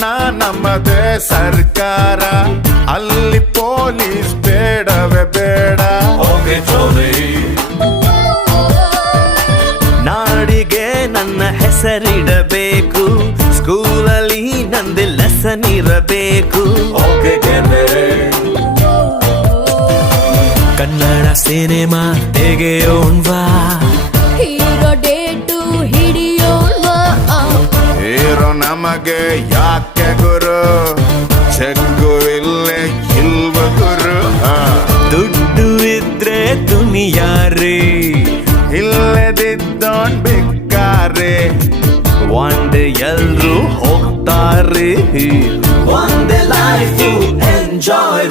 ಹಣ ನಮ್ಮದೇ ಸರ್ಕಾರ, ಅಲ್ಲಿ ಪೊಲೀಸ್ ಬೇಡವೇ ಬೇಡ. ನಾಡಿಗೆ ನನ್ನ ಹೆಸರಿಡಬೇಕು, ಸ್ಕೂಲಲ್ಲಿ ನಂದು ಲೆಸನ್ ಇರಬೇಕು. ಕನ್ನಡ ಸಿನಿಮಾ ತೆಗೆಯೋಣ್ವಾ, ಹೀರೋ ಡೇಟು ಹಿಡಿಯೋಣ್ವಾ. ಹೀರೋ ನಮಗೆ ಯಾಕೆ ಗುರು, ಚೆಕ್ಕು ಇಲ್ಲೇ ಇಲ್ವ ಗುರು. ದುಡ್ಡು ಇದ್ರೆ ದುನಿಯಾರಿ, ಇಲ್ಲದಿದ್ದೋನ್ ಬಿಕ್ಕಾರೆ. ಒಂದೇ ಎಲ್ರು ಹೋಗ್ತಾರೆ, ಒಂದೇ ಲೈಫ್ ಎಂಜಾಯ್.